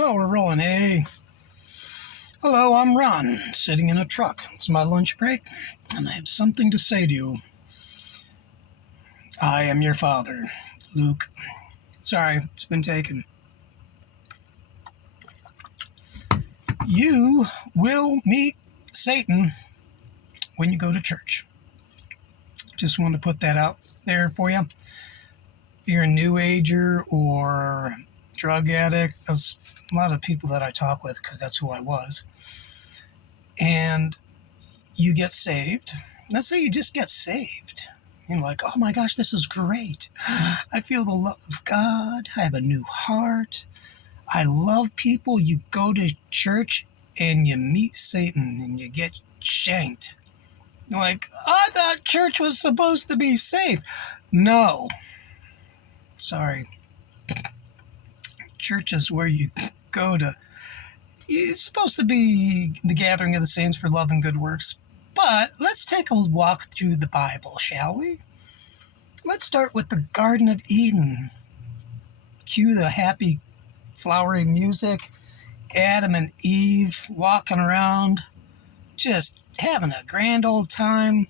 Oh, we're rolling. Hey. Hello, I'm Ron, sitting in a truck. It's my lunch break, and I have something to say to you. I am your father, Luke. Sorry, it's been taken. You will meet Satan when you go to church. Just want to put that out there for you. If you're a new ager or drug addict, there's a lot of people that I talk with because that's who I was. And you get saved. Let's say you just get saved. You're like, oh my gosh, this is great. I feel the love of God. I have a new heart. I love people. You go to church and you meet Satan and you get shanked. You're like, I thought church was supposed to be safe. No. Sorry. Church is where you go to. It's supposed to be the gathering of the saints for love and good works. But let's take a walk through the Bible, shall we? Let's start with the Garden of Eden. Cue the happy, flowery music. Adam and Eve walking around, just having a grand old time.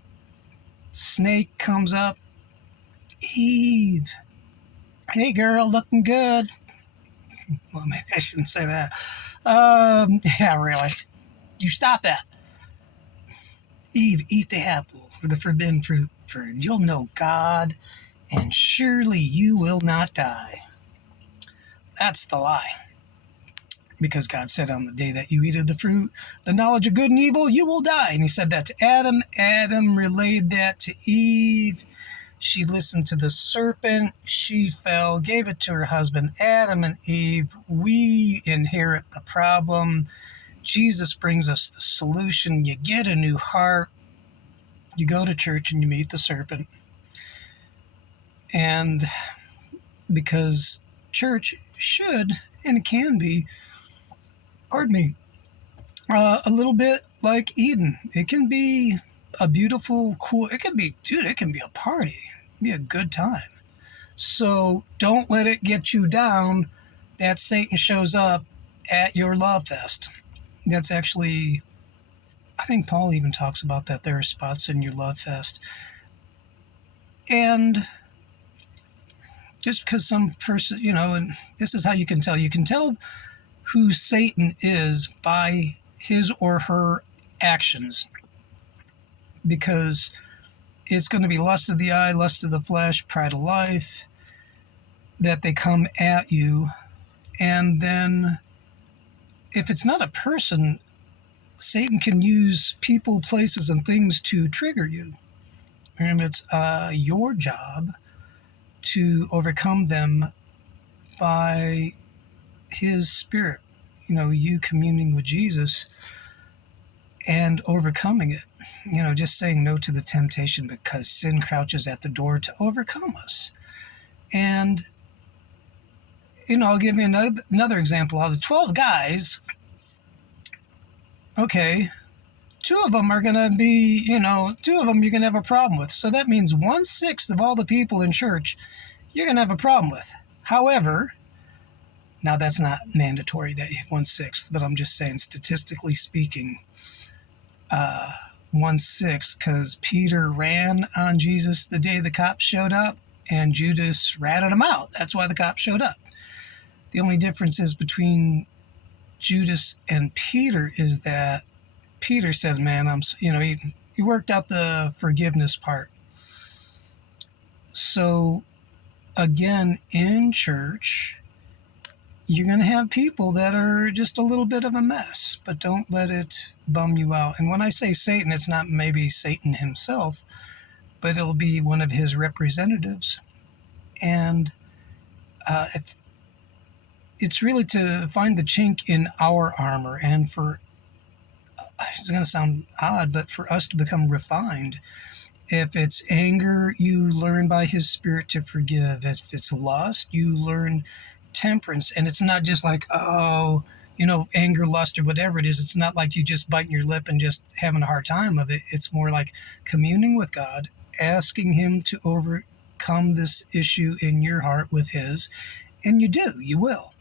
Snake comes up. Eve, hey girl, looking good. Well, maybe I shouldn't say that. Yeah, really. You stop that. Eve, eat the apple, for the forbidden fruit, for you'll know God, and surely you will not die. That's the lie. Because God said on the day that you eat of the fruit, the knowledge of good and evil, you will die. And he said that to Adam. Adam relayed that to Eve. She listened to the serpent. She fell, gave it to her husband. Adam and Eve, we inherit the problem. Jesus brings us the solution. You get a new heart. You go to church and you meet the serpent. And because church should and can be, a little bit like Eden. It can be a beautiful, cool, it can be a party. It can be a good time. So don't let it get you down that Satan shows up at your love fest. That's actually, I think Paul even talks about that. There are spots in your love fest. And just because some person, and this is how you can tell who Satan is by his or her actions. Because it's going to be lust of the eye, lust of the flesh, pride of life, that they come at you. And then if it's not a person, Satan can use people, places, and things to trigger you. And it's your job to overcome them by his spirit, you communing with Jesus and overcoming it, just saying no to the temptation because sin crouches at the door to overcome us. And, I'll give you another example. Out of the 12 guys, okay, 2 of them are going to be, 2 of them you're going to have a problem with. So that means 1/6 of all the people in church you're going to have a problem with. However, now that's not mandatory that 1/6, but I'm just saying statistically speaking, 1/6, because Peter ran on Jesus the day the cops showed up and Judas ratted him out. That's why the cops showed up. The only difference is between Judas and Peter is that Peter said, man, he worked out the forgiveness part. So again, in church, you're going to have people that are just a little bit of a mess, but don't let it bum you out. And when I say Satan, it's not maybe Satan himself, but it'll be one of his representatives. And it's really to find the chink in our armor and for, it's going to sound odd, but for us to become refined. If it's anger, you learn by his spirit to forgive. If it's lust, you learn temperance. And it's not just like, anger, lust, or whatever it is. It's not like you just biting your lip and just having a hard time of it. It's more like communing with God, asking him to overcome this issue in your heart with his. And you will.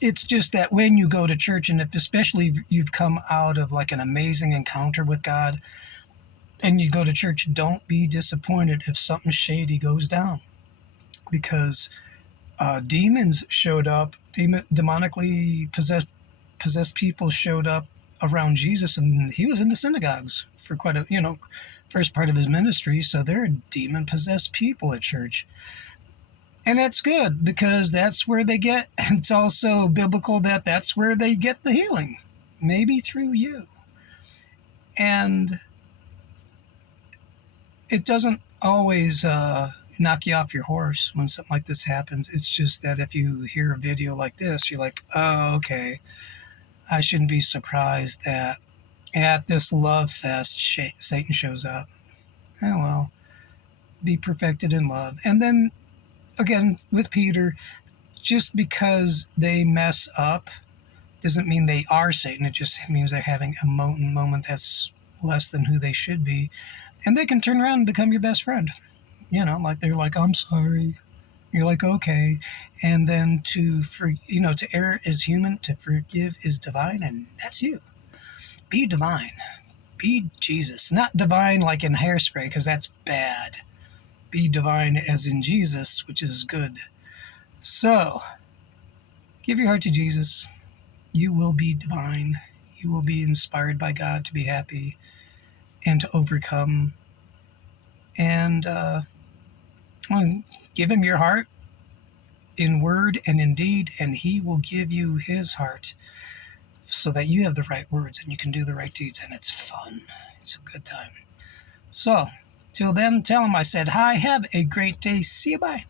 It's just that when you go to church, and if especially you've come out of like an amazing encounter with God, and you go to church, don't be disappointed if something shady goes down, because demons showed up, demonically possessed people showed up around Jesus, and he was in the synagogues for quite a first part of his ministry. So there are demon possessed people at church. And that's good, because that's where they get, it's also biblical that that's where they get the healing, maybe through you. And it doesn't always knock you off your horse when something like this happens. It's just that if you hear a video like this, you're like, oh, okay, I shouldn't be surprised that at this love fest, Satan shows up. Oh, well, be perfected in love. And then, again, with Peter, just because they mess up doesn't mean they are Satan. It just means they're having a moment that's less than who they should be. And they can turn around and become your best friend. Like they're like, I'm sorry. You're like, okay. And then to err is human, to forgive is divine, and that's you. Be divine. Be Jesus. Not divine like in Hairspray, because that's bad. Be divine as in Jesus, which is good. So, give your heart to Jesus. You will be divine. You will be inspired by God to be happy and to overcome. And give him your heart in word and in deed, and he will give you his heart so that you have the right words and you can do the right deeds, and it's fun. It's a good time. So, till then, tell him I said hi. Have a great day. See you. Bye.